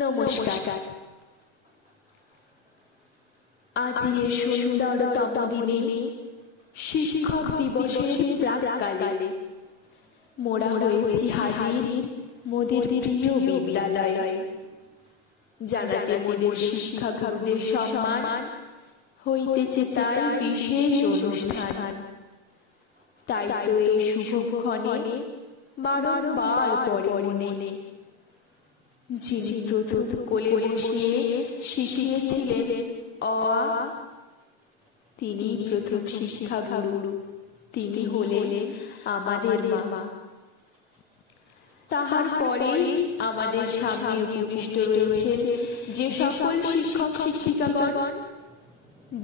নমস্কার। আজ এই সুন্দরতম দিনে শিক্ষক দিবসের প্রাক্কালে মোরা হয়েছি হাজির মোদের প্রিয় বিদ্যালয়ে, জানাতে মোদের শিক্ষকদের সম্মান হইতেছে তার বিশেষ অনুষ্ঠান। তাই তো এই শুভক্ষণে বারবার পড়ে মনে যিনি প্রথম কোলে বসিয়ে শিখিয়েছিলেন অ আ, তিনি প্রথম শিক্ষা গুরু, তিনি হলেন আমাদের মা। তাহার পরে আমাদের সামনে উপবিষ্ট রয়েছে যে সকল শিক্ষক শিক্ষিকাগণ,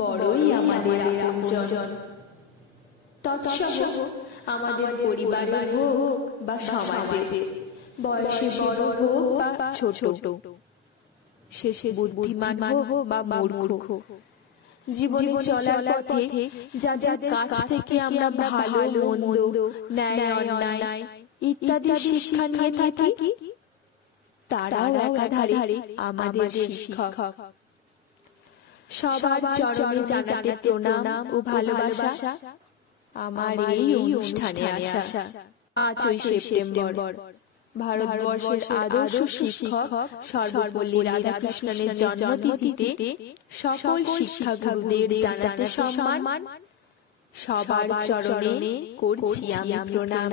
বড়ই আমাদের আপনজন। তৎসব আমাদের পরিবারে হোক বা সমাজে, বয়সে বড় হোক বা ছোট, শেষে বুদ্ধিমান হোক বা মূর্খ, জীবনে চলার পথে যাদের কাছ থেকে আমরা ভালো মন্দ, ন্যায় অন্যায় ইত্যাদি শিক্ষা নিয়ে থাকি, তারাও একাধারে আমাদের শিক্ষক। সবার চরণে জানাতে প্রণাম ও ভালোবাসা আমার এই অনুষ্ঠানে আসা। 5ই সেপ্টেম্বর ভারতবর্ষের আদর্শ শিক্ষক সর্বপল্লী রাধাকৃষ্ণনের জন্মতিথিতে সকল শিক্ষাগুরুদের জানাতে সম্মান, সবার চরণে করছি আমি প্রণাম।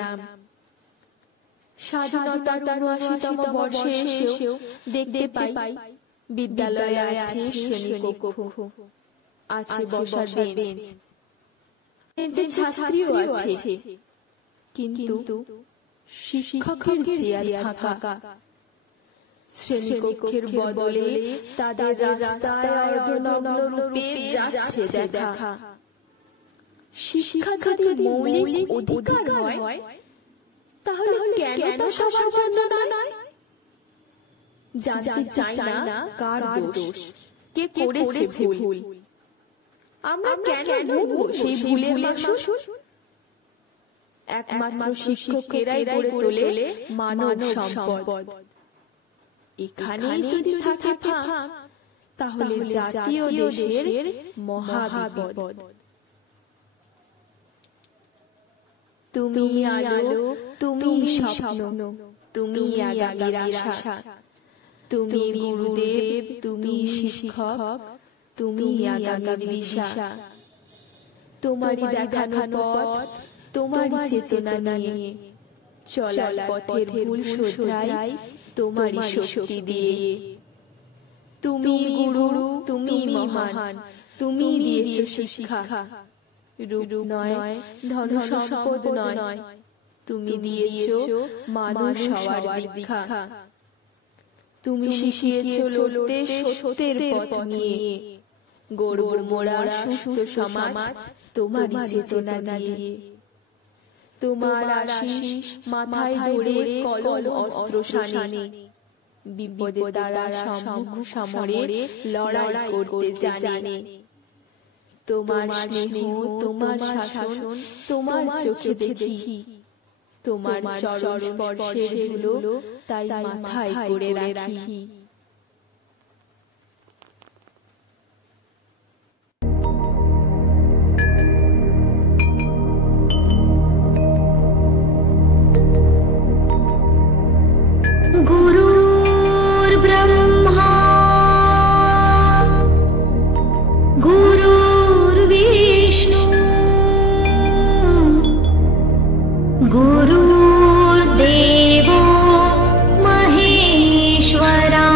স্বাধীনতার ৭৯তম বর্ষে এসেও দেখতে পাই বিদ্যালয়ে আছে শ্রেণীকক্ষ, আছে বসার বেঞ্চ, বেঞ্চে ছাত্রীও আছে, কিন্তু শিক্ষকের চেয়ার ফাঁকা। শ্রেণীকক্ষের বদলে তাদের রাস্তায় অর্ধনগ্ন রূপে যাচ্ছে দেখা। শিক্ষা যদি মৌলিক অধিকার হয়, তাহলে কেন তা সবার জন্য নয়? জানতে চাই না কার দোষ, কে করেছে ভুল, আমরা কেন ভুগবো সেই ভুলের মাসুল? একমাত্র শিক্ষকেরাই গড়ে তোলে মানব সম্পদ। এখানেই যদি থাকে ফাঁক, তাহলে জাতি ও দেশের মহাবিপদ। তুমি আলো, তুমি স্বপ্ন, তুমি আগামীর আশা, তুমি গুরুদেব, তুমি শিক্ষক, তুমি আগামীর দিশা। তোমারই দেখানো পথ, তোমারই চেতনা নিয়ে চলার পথের ভুল শোধরাই তোমারই শক্তি দিয়ে। তুমি গুরু, তুমি মহান, তুমি দিয়েছো শিক্ষা, রূপ নয়, ধন সম্পদ নয়, তুমি দিয়েছো মানুষ হওয়ার দীক্ষা। তুমি শিখিয়েছো লড়তে সত্যের পথ নিয়ে, গড়ব মোরা সুস্থ সমাজ তোমারই চেতনা দিয়ে। তোমার আশিস মাথায় ধরে কলম অস্ত্র শানে, বিপদে তারা সম্মুখ সমরে লড়াই করতে জানে। তোমার স্নেহ, তোমার শাসন, তোমার চোখে দেখি, তোমার চরণ স্পর্শের ধুলো তাই মাথায় করে রাখি। गुरुर्ब्रह्मा गुरुर्विष्णु गुरुर्देवो महेश्वरा।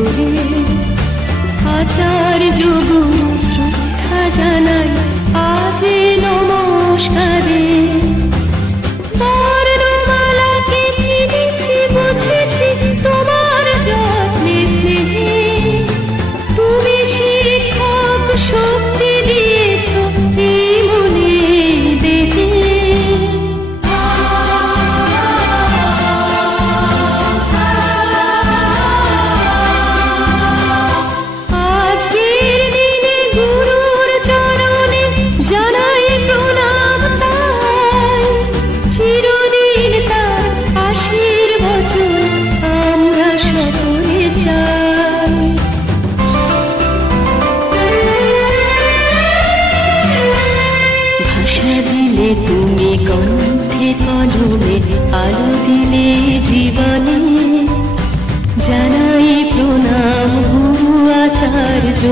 ধরে আচার্য গুরু শ্রদ্ধা জানাই আজ নমস্কারে। বর্ণমালাকে চিনেছি বুঝেছি তোমার যত্নে স্নেহে, তুমি শিক্ষক শক্তি দিয়েছ এই মনে দেহে। আজকের দিনে গুরুর চরণে জানাই প্রণাম তাই, চিরদিন তার আশীর্বচন আমরা সকলে চাই। ভাষা দিলে তুমি কণ্ঠে কলমে, আলো দিলে জীবনে, জানাই প্রণাম গুরু আচার্য